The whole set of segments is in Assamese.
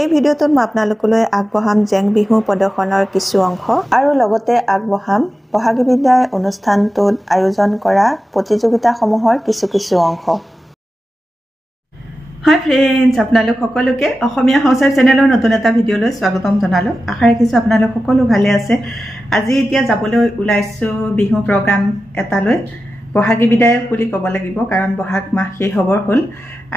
এই ভিডিঅ'টোত মই আপোনালোকলৈ আগবঢ়াম জেং বিহু প্ৰদৰ্শনৰ কিছু অংশ আৰু লগতে আগবঢ়াম বহাগী বিদায় অনুষ্ঠানটোত আয়োজন কৰা প্ৰতিযোগিতাসমূহৰ কিছু অংশ। হাই ফ্ৰেণ্ডছ, আপোনালোক সকলোকে অসমীয়া হাউচাৰ চেনেলৰ নতুন এটা ভিডিঅ'লৈ স্বাগতম জনালোঁ। আশা ৰাখিছোঁ আপোনালোক সকলো ভালে আছে। আজি এতিয়া যাবলৈ ওলাইছোঁ বিহু প্ৰগ্ৰাম এটালৈ। বহাগী বিদায় বুলি ক'ব লাগিব, কাৰণ বহাগ মাহ শেষ হ'বৰ হ'ল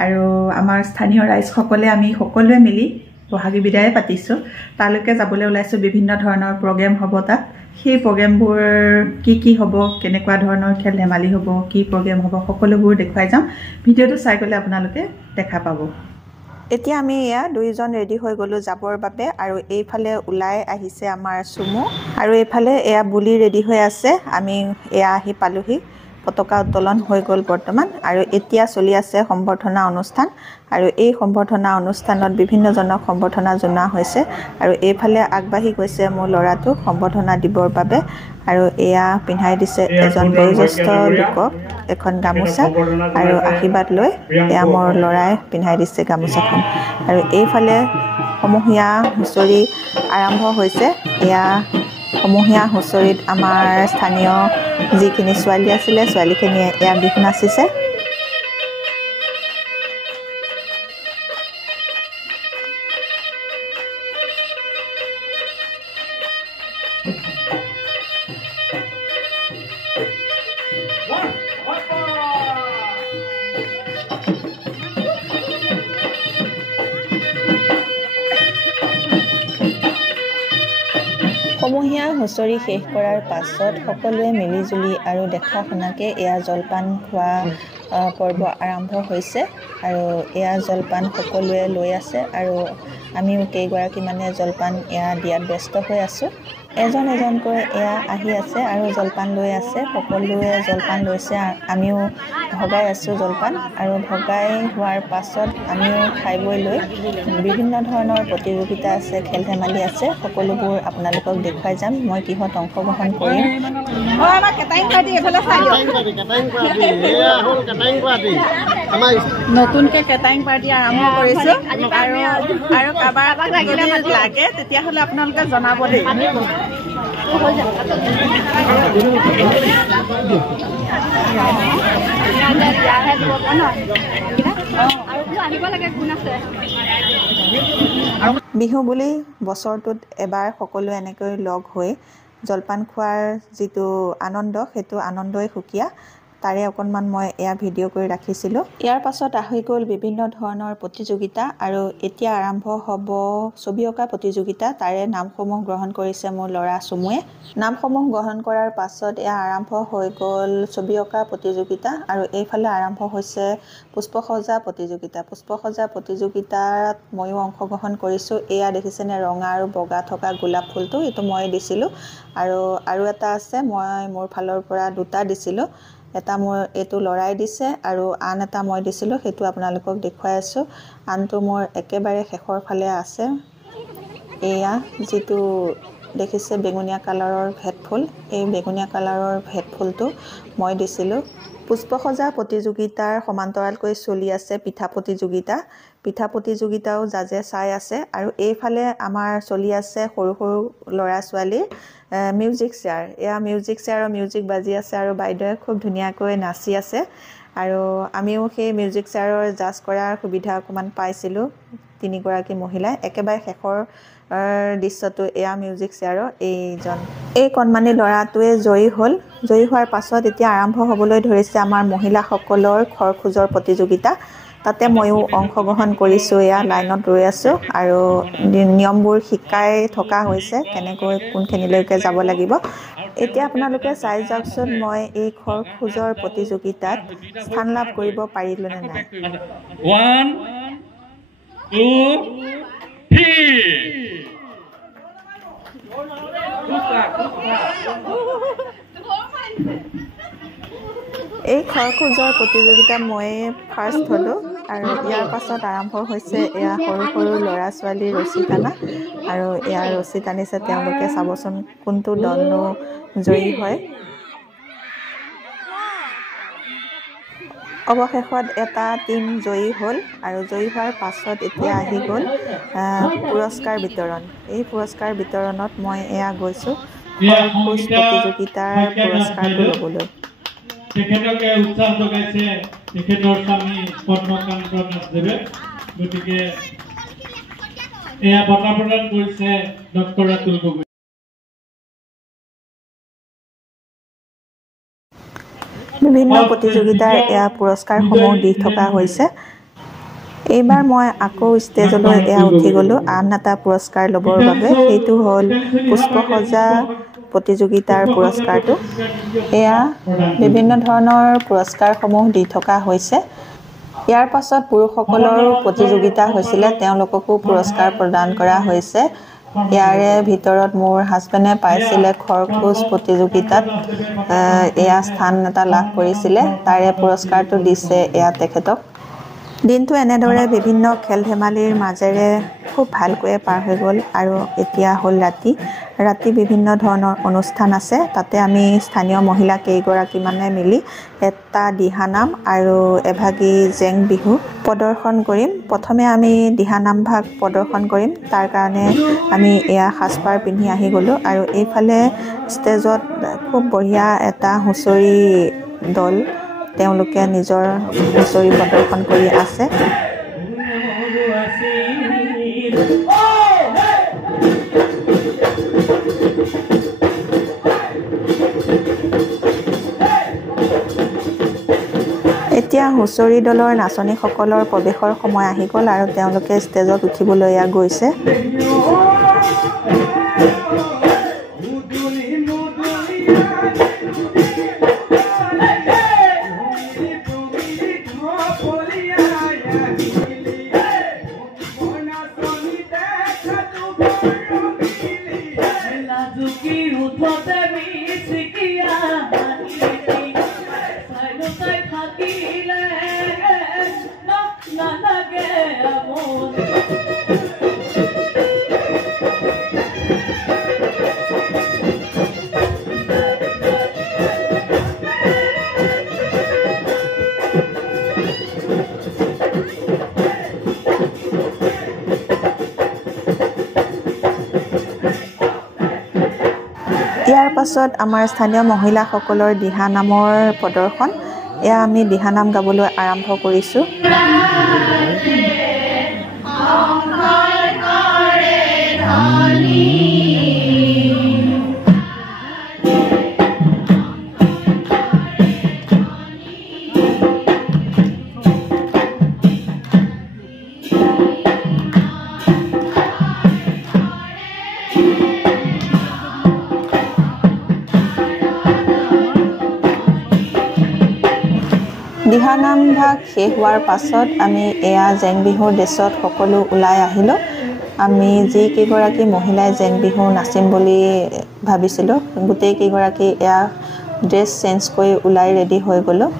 আৰু আমাৰ স্থানীয় ৰাইজসকলে আমি সকলোৱে মিলি বহাগী বিদায় পাতিছোঁ। তালৈকে যাবলৈ ওলাইছোঁ। বিভিন্ন ধৰণৰ প্ৰগ্ৰেম হ'ব তাত। সেই প্ৰগ্ৰেমবোৰ কি হ'ব, কেনেকুৱা ধৰণৰ খেল ধেমালি হ'ব, কি প্ৰগ্ৰেম হ'ব, সকলোবোৰ দেখুৱাই যাম। ভিডিঅ'টো চাই গ'লে আপোনালোকে দেখা পাব। এতিয়া আমি এয়া দুইজন ৰেডি হৈ গ'লোঁ যাবৰ বাবে, আৰু এইফালে ওলাই আহিছে আমাৰ চুমু, আৰু এইফালে এয়া বুলি ৰেডি হৈ আছে। আমি এয়া আহি পালোহি। পতাকা উত্তোলন হৈ গ'ল বৰ্তমান, আৰু এতিয়া চলি আছে সম্বৰ্ধনা অনুষ্ঠান। আৰু এই সম্বৰ্ধনা অনুষ্ঠানত বিভিন্নজনক সম্বৰ্ধনা জনোৱা হৈছে, আৰু এইফালে আগবাঢ়ি গৈছে মোৰ ল'ৰাটোক সম্বৰ্ধনা দিবৰ বাবে। আৰু এয়া পিন্ধাই দিছে এজন বয়োজ্যেষ্ঠ লোকক এখন গামোচা, আৰু আশীৰ্বাদ লৈ এয়া মোৰ ল'ৰাই পিন্ধাই দিছে গামোচাখন। আৰু এইফালে সমূহীয়া হুঁচৰি আৰম্ভ হৈছে। এয়া সমূহীয়া হুঁচৰিত আমাৰ স্থানীয় যিখিনি ছোৱালী আছিলে, ছোৱালীখিনিয়ে এয়া বিহু নাচিছে। সমূহীয়া হুঁচৰি শেষ কৰাৰ পাছত সকলোৱে মিলিজুলি আৰু দেখা শুনাকৈ এয়া জলপান খোৱা পৰ্ব আৰম্ভ হৈছে। আৰু এয়া জলপান সকলোৱে লৈ আছে, আৰু আমিও কেইগৰাকীমানে জলপান এয়া দিয়াত ব্যস্ত হৈ আছোঁ। এজন এজনকৈ এয়া আহি আছে আৰু জলপান লৈ আছে। সকলোৱে জলপান লৈছে, আমিও ভগাই আছোঁ জলপান। আৰু ভগাই হোৱাৰ পাছত আমিও খাই বৈ লৈ বিভিন্ন ধৰণৰ প্ৰতিযোগিতা আছে, খেল ধেমালি আছে। সকলোবোৰ আপোনালোকক দেখুৱাই যাম মই কিহত অংশগ্ৰহণ কৰিম। নতুনকৈ কেটাৰিং পাৰ্টি আৰম্ভ কৰিছোঁ, আৰু কাৰোবাৰ লাগে তেতিয়াহ'লে আপোনালোকে জনাব দেই। বিহু বুলি বছৰটোত এবাৰ সকলোৱে এনেকৈ লগ হৈ জলপান খোৱাৰ যিটো আনন্দ, সেইটো আনন্দই সুকীয়া। তাৰে অকণমান মই এয়া ভিডিঅ' কৰি ৰাখিছিলোঁ। ইয়াৰ পাছত আহি গ'ল বিভিন্ন ধৰণৰ প্ৰতিযোগিতা, আৰু এতিয়া আৰম্ভ হ'ব ছবি অঁকা প্ৰতিযোগিতা। তাৰে নামসমূহ গ্ৰহণ কৰিছে মোৰ ল'ৰা চুমুৱে। নামসমূহ গ্ৰহণ কৰাৰ পাছত এয়া আৰম্ভ হৈ গ'ল ছবি অঁকা প্ৰতিযোগিতা, আৰু এইফালে আৰম্ভ হৈছে পুষ্পসজা প্ৰতিযোগিতা। পুষ্পসজা প্ৰতিযোগিতাত ময়ো অংশগ্ৰহণ কৰিছোঁ। এয়া দেখিছেনে ৰঙা আৰু বগা থকা গোলাপ ফুলটো, এইটো মই দিছিলোঁ। আৰু এটা আছে, মই মোৰ ফালৰ পৰা দুটা দিছিলোঁ। এটা মোৰ এইটো ল'ৰাই দিছে, আৰু আন এটা মই দিছিলোঁ, সেইটো আপোনালোকক দেখুৱাই আছোঁ। আনটো মোৰ একেবাৰে শেষৰ ফালে আছে। এয়া যিটো দেখিছে বেঙুনীয়া কালাৰৰ ভেটফুল, এই বেঙুনীয়া কালাৰৰ ভেটফুলটো মই দিছিলোঁ। পুষ্পসজা প্ৰতিযোগিতাৰ সমান্তৰালকৈ চলি আছে পিঠা প্ৰতিযোগিতা। পিঠা প্ৰতিযোগিতাও জাজে চাই আছে। আৰু এইফালে আমাৰ চলি আছে সৰু সৰু ল'ৰা ছোৱালীৰ মিউজিক চেয়াৰ। এয়া মিউজিক চেয়াৰৰ মিউজিক বাজি আছে, আৰু বাইদেৱে খুব ধুনীয়াকৈ নাচি আছে। আৰু আমিও সেই মিউজিক চেয়াৰৰ জাজ কৰাৰ সুবিধা অকণমান পাইছিলোঁ, তিনিগৰাকী মহিলাই। একেবাৰে শেষৰ দৃশ্যটো এয়া মিউজিক চেয়াৰৰ এই কণমানি ল'ৰাটোৱে জয়ী হ'ল। জয়ী হোৱাৰ পাছত এতিয়া আৰম্ভ হ'বলৈ ধৰিছে আমাৰ মহিলাসকলৰ খৰখোজৰ প্ৰতিযোগিতা। তাতে ময়ো অংশগ্ৰহণ কৰিছোঁ। এয়া লাইনত ৰৈ আছোঁ, আৰু নিয়মবোৰ শিকাই থকা হৈছে, কেনেকৈ কোনখিনিলৈকে যাব লাগিব। এতিয়া আপোনালোকে চাই যাওকচোন মই এই খৰখোজৰ প্ৰতিযোগিতাত স্থান লাভ কৰিব পাৰিলোঁ নে নাই। 1 2 3 এই খৰখোজৰ প্ৰতিযোগিতাত মই ফাৰ্ষ্ট হ'লোঁ। আৰু ইয়াৰ পাছত আৰম্ভ হৈছে এয়া সৰু সৰু ল'ৰা ছোৱালীৰ ৰছী টানা। আৰু এয়া ৰছী টানিছে তেওঁলোকে। চাবচোন কোনটো দলনো জয়ী হয়। অৱশেষত এটা টিম জয়ী হ'ল আৰু জয়ী হোৱাৰ পাছত এতিয়া আহি গ'ল পুৰস্কাৰ বিতৰণ। এই পুৰস্কাৰ বিতৰণত মই এয়া গৈছোঁ খোজ প্ৰতিযোগিতাৰ পুৰস্কাৰটো ল'বলৈ। তেখেতকে উৎসাহ যোগাইছে তেখেতৰ স্বামী পদ্মকান্ত দাসদেৱে। গতিকে এয়া বঁটা প্ৰদান কৰিছে ডক্টৰ ৰাতুল গগৈ। বিভিন্ন প্ৰতিযোগিতাৰ এয়া পুৰস্কাৰসমূহ দি থকা হৈছে। এইবাৰ মই আকৌ ষ্টেজলৈ এয়া উঠি গ'লোঁ আন এটা পুৰস্কাৰ ল'বৰ বাবে। সেইটো হ'ল পুষ্পসজ্জা প্ৰতিযোগিতাৰ পুৰস্কাৰটো। এয়া বিভিন্ন ধৰণৰ পুৰস্কাৰসমূহ দি থকা হৈছে। ইয়াৰ পাছত পুৰুষসকলৰো প্ৰতিযোগিতা হৈছিলে, তেওঁলোককো পুৰস্কাৰ প্ৰদান কৰা হৈছে। ইয়াৰে ভিতৰত মোৰ হাজবেণ্ডে পাইছিলে খৰখোজ প্ৰতিযোগিতাত এয়া স্থান এটা লাভ কৰিছিলে, তাৰে পুৰস্কাৰটো দিছে এয়া তেখেতক। দিনটো এনেদৰে বিভিন্ন খেল ধেমালিৰ মাজেৰে খুব ভালকৈয়ে পাৰ হৈ গ'ল আৰু এতিয়া হ'ল ৰাতি বিভিন্ন ধৰণৰ অনুষ্ঠান আছে। তাতে আমি স্থানীয় মহিলা কেইগৰাকীমানে মিলি এটা দিহানাম আৰু এভাগী জেং বিহু প্ৰদৰ্শন কৰিম। প্ৰথমে আমি দিহানাম ভাগ প্ৰদৰ্শন কৰিম, তাৰ কাৰণে আমি এয়া সাজপাৰ পিন্ধি আহি গ'লোঁ আৰু এইফালে ষ্টেজত খুব বঢ়িয়া এটা হুঁচৰি দল, তেওঁলোকে নিজৰ হুঁচৰি প্ৰদৰ্শন কৰি আছে। এতিয়া হুঁচৰি দলৰ নাচনীসকলৰ প্ৰৱেশৰ সময় আহি গ'ল আৰু তেওঁলোকে ষ্টেজত উঠিবলৈ গৈছে। ইয়াৰ পাছত আমাৰ স্থানীয় মহিলাসকলৰ দিহানামৰ প্ৰদৰ্শন। এয়া আমি দিহানাম গাবলৈ আৰম্ভ কৰিছোঁ। দিহানাম ভাগ শেষ হোৱাৰ পাছত আমি এয়া জেং বিহুৰ ড্ৰেছত সকলো ওলাই আহিলোঁ। আমি যিকেইগৰাকী মহিলাই জেং বিহু নাচিম বুলি ভাবিছিলোঁ, গোটেইকেইগৰাকী এয়া ড্ৰেছ চেঞ্জ কৰি ওলাই ৰেডি হৈ গ'লোঁ।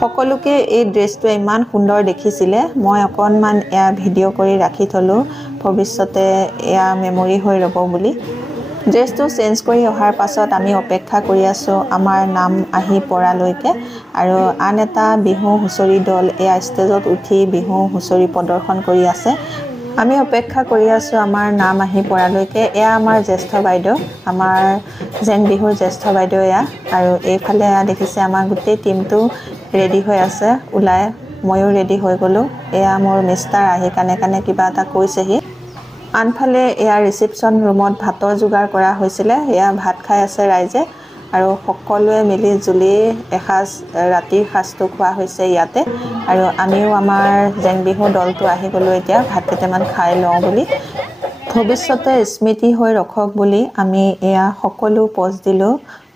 সকলোকে এই ড্ৰেছটোৱে ইমান সুন্দৰ দেখিছিলে। মই অকণমান এয়া ভিডিঅ' কৰি ৰাখি থলোঁ, ভৱিষ্যতে এয়া মেমৰি হৈ ৰ'ব বুলি। ড্ৰেছটো চেঞ্জ কৰি অহাৰ পাছত আমি অপেক্ষা কৰি আছোঁ আমাৰ নাম আহি পৰালৈকে আৰু আন এটা বিহু হুঁচৰি দল এয়া ষ্টেজত উঠি বিহু হুঁচৰি প্ৰদৰ্শন কৰি আছে। আমি অপেক্ষা কৰি আছোঁ আমাৰ নাম আহি পৰালৈকে। এয়া আমাৰ জ্যেষ্ঠ বাইদেউ, আমাৰ জেং বিহুৰ জ্যেষ্ঠ বাইদেউ এয়া, আৰু এইফালে এয়া দেখিছে আমাৰ গোটেই টীমটো ৰেডি হৈ আছে ওলাই। ময়ো ৰেডি হৈ গ'লোঁ। এয়া মোৰ মিষ্টাৰ আহি কানে কানে কিবা এটা কৈছেহি। আনফালে এয়া ৰিচিপশ্যন ৰুমত ভাতৰ যোগাৰ কৰা হৈছিলে। এয়া ভাত খাই আছে ৰাইজে আৰু সকলোৱে মিলি জুলি এসাঁজ ৰাতিৰ সাঁজটো খোৱা হৈছে ইয়াতে। আৰু আমিও আমাৰ জেং বিহু দলটো আহি গ'লোঁ এতিয়া ভাত কেইটামান খাই লওঁ বুলি। ভৱিষ্যতে স্মৃতি হৈ ৰখক বুলি আমি এয়া সকলো পষ্ট দিলোঁ,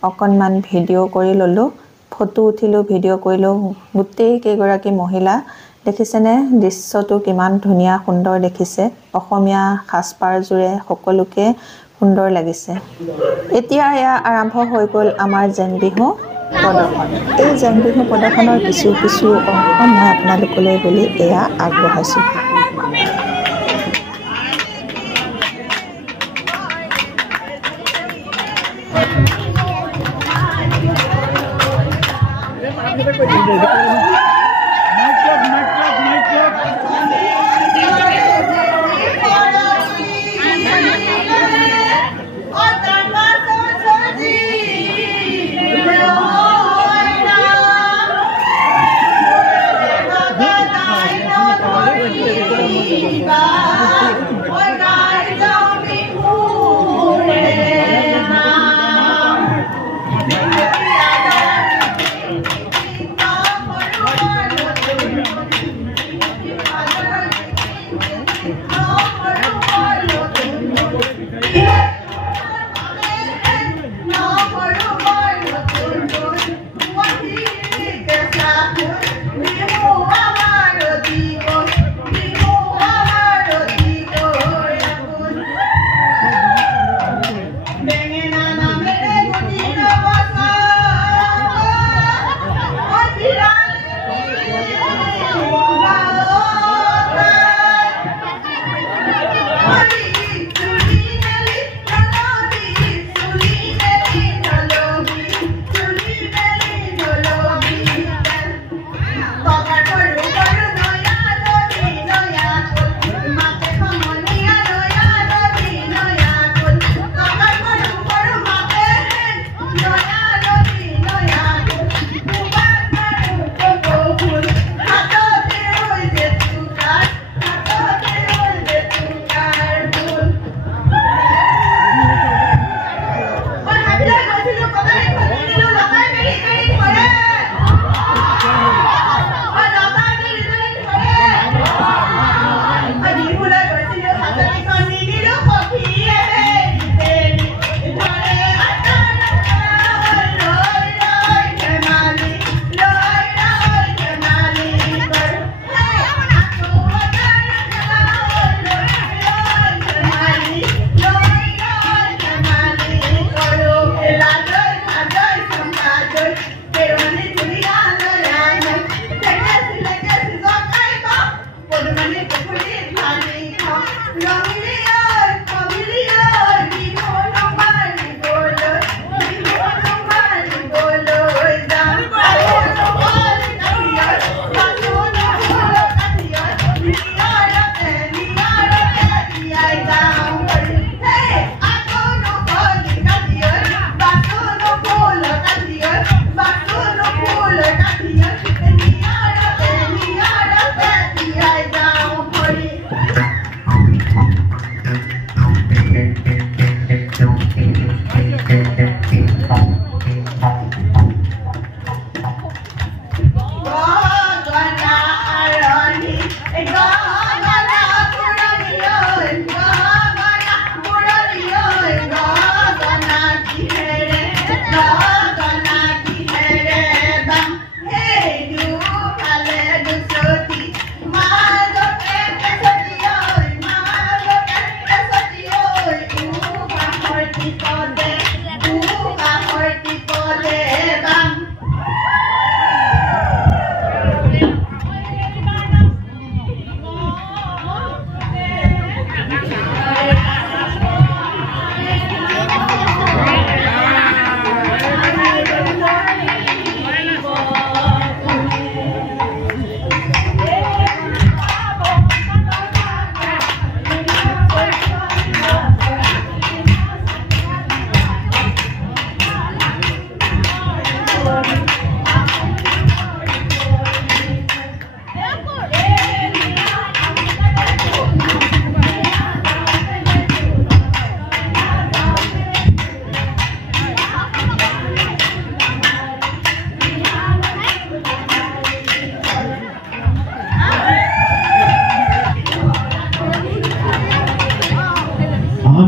অকণমান ভিডিঅ' কৰি ল'লোঁ, ফটো উঠিলোঁ, ভিডিঅ' কৰিলোঁ। গোটেই কেইগৰাকী মহিলা দেখিছেনে দৃশ্যটো কিমান ধুনীয়া সুন্দৰ দেখিছে। অসমীয়া সাজপাৰযোৰে সকলোকে সুন্দৰ লাগিছে। এতিয়া এয়া আৰম্ভ হৈ গ'ল আমাৰ জেং বিহু প্ৰদৰ্শন। এই জেং বিহু প্ৰদৰ্শনৰ কিছু কিছু অংশ মই আপোনালোকলৈ বুলি এয়া আগবঢ়াইছোঁ।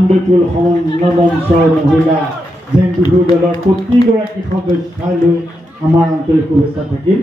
আমদৈপুল সমন্বয় মঞ্চৰ মহিলা জেং বিহু দলৰ প্ৰতিগৰাকী সদস্যলৈ আমাৰ আন্তৰিক শুভেচ্ছা থাকিল।